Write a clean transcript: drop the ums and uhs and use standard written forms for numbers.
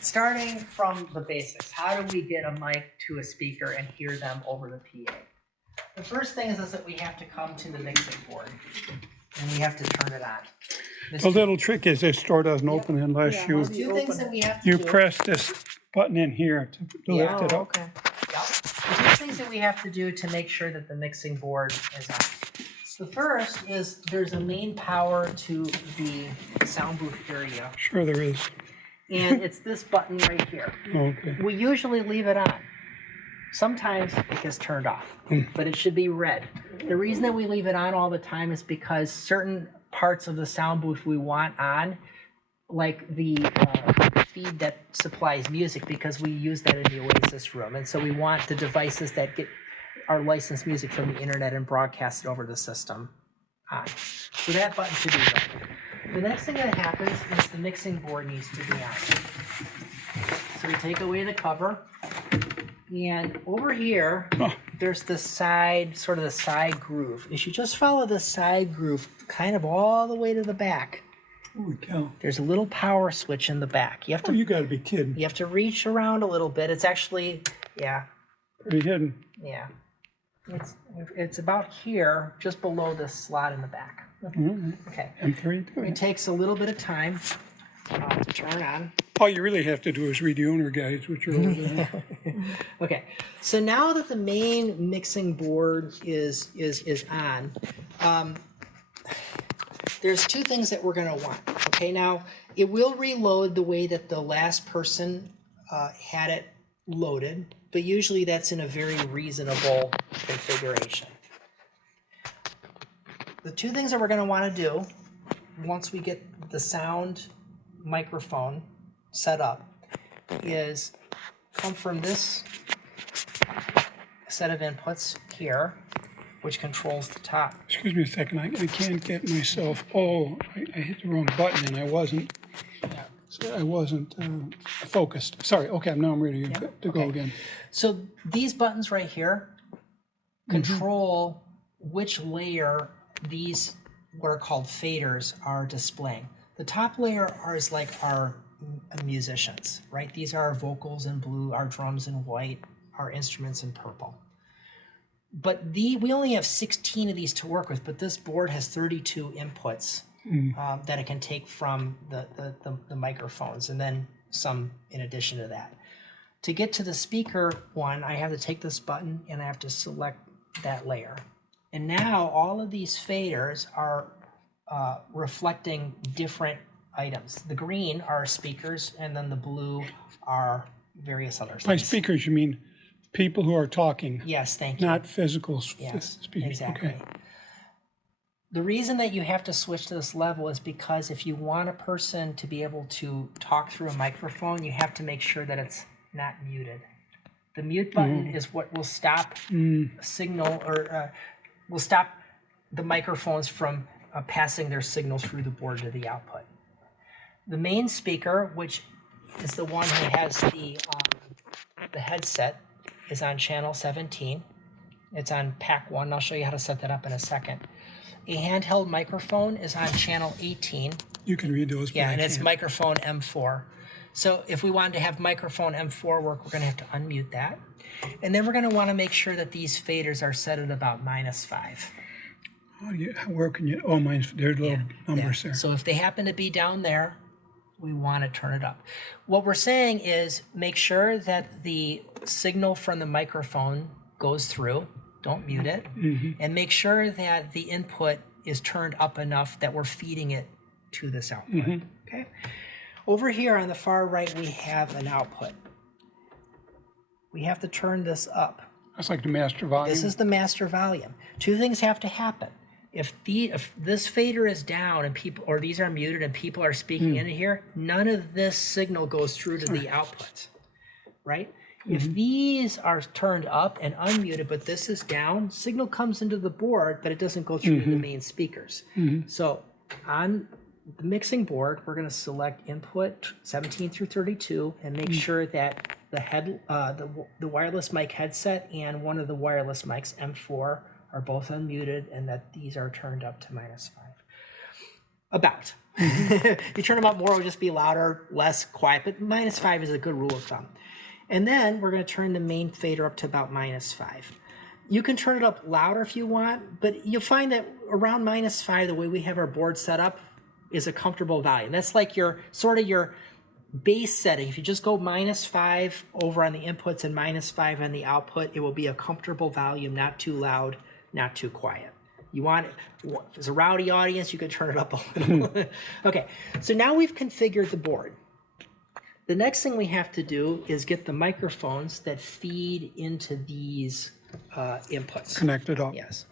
starting from the basics, how do we get a mic to a speaker and hear them over the PA? The first thing is that we have to come to the mixing board and we have to turn it on. The little trick is this door doesn't open unless There's two things that we have to you do. press this button in here to lift it up. Okay. Yep. The two things that we have to do to make sure that the mixing board is on. The first is there's a main power to the sound booth area, Sure there is. and it's this button right here. Okay. We usually leave it on. Sometimes it gets turned off, but it should be red. The reason that we leave it on all the time is because certain parts of the sound booth we want on, like the feed that supplies music, because we use that in the Oasis room. And so we want the devices that get our licensed music from the internet and broadcast it over the system on. So that button should be red. The next thing that happens is the mixing board needs to be on. So we take away the cover, and over here, there's the side, sort of the side groove. You should just follow the side groove kind of all the way to the back. Holy cow. There's a little power switch in the back. You have Oh, to you gotta be kidding. you have to reach around a little bit. It's actually, yeah, Pretty hidden. yeah. It's about here, just below this slot in the back. Okay. M3. It takes a little bit of time to turn on. All you really have to do is read the owner guides, which are over there. Okay, so now that the main mixing board is on, there's two things that we're going to want. Okay, now it will reload the way that the last person had it loaded, but usually that's in a very reasonable configuration. The two things that we're going to want to do once we get the sound microphone set up is come from this set of inputs here, which controls the top. Excuse me a second. I can't get myself. Oh, I hit the wrong button and I wasn't focused. Sorry. Okay, now I'm ready to go again. So these buttons right here control which layer these, what are called faders, are displaying. The top layer is like our musicians, right? These are our vocals in blue, our drums in white, our instruments in purple. But we only have 16 of these to work with, but this board has 32 inputs that it can take from the microphones, and then some in addition to that. To get to the speaker one, I have to take this button and I have to select that layer. And now all of these faders are reflecting different items. The green are speakers, and then the blue are various other things. By speakers, you mean people who are talking, Yes, thank you. not physical Yes, speakers. exactly. Okay. The reason that you have to switch to this level is because if you want a person to be able to talk through a microphone, you have to make sure that it's not muted. The mute button is what will stop a signal, or will stop the microphones from passing their signals through the board to the output. The main speaker, which is the one who has the headset, is on channel 17. It's on pack 1. I'll show you how to set that up in a second. A handheld microphone is on channel 18. You can read those. Yeah, but I and it's can't. microphone M4. So if we wanted to have microphone M4 work, we're going to have to unmute that. And then we're going to want to make sure that these faders are set at about -5. Where can you? Oh, mine's there's little numbers there. So if they happen to be down there, we want to turn it up. What we're saying is make sure that the signal from the microphone goes through. Don't mute it. And make sure that the input is turned up enough that we're feeding it to this output. Okay. Over here on the far right, we have an output. We have to turn this up. That's like the master volume. This is the master volume. Two things have to happen. If this fader is down and people, or these are muted and people are speaking into here, none of this signal goes through to the output, right? If these are turned up and unmuted, but this is down, signal comes into the board, but it doesn't go through the main speakers. So on the mixing board, we're going to select input 17 through 32 and make sure that the wireless mic headset and one of the wireless mics, M4, are both unmuted and that these are turned up to -5. About. You turn them up more, it'll just be louder, less quiet, but -5 is a good rule of thumb. And then we're going to turn the main fader up to about -5. You can turn it up louder if you want, but you'll find that around -5, the way we have our board set up, is a comfortable value. And that's like your sort of your base setting. If you just go -5 over on the inputs and -5 on the output, it will be a comfortable volume, not too loud, not too quiet. You want it, if it's a rowdy audience, you can turn it up a little. Okay, so now we've configured the board. The next thing we have to do is get the microphones that feed into these inputs. Connected up. Yes.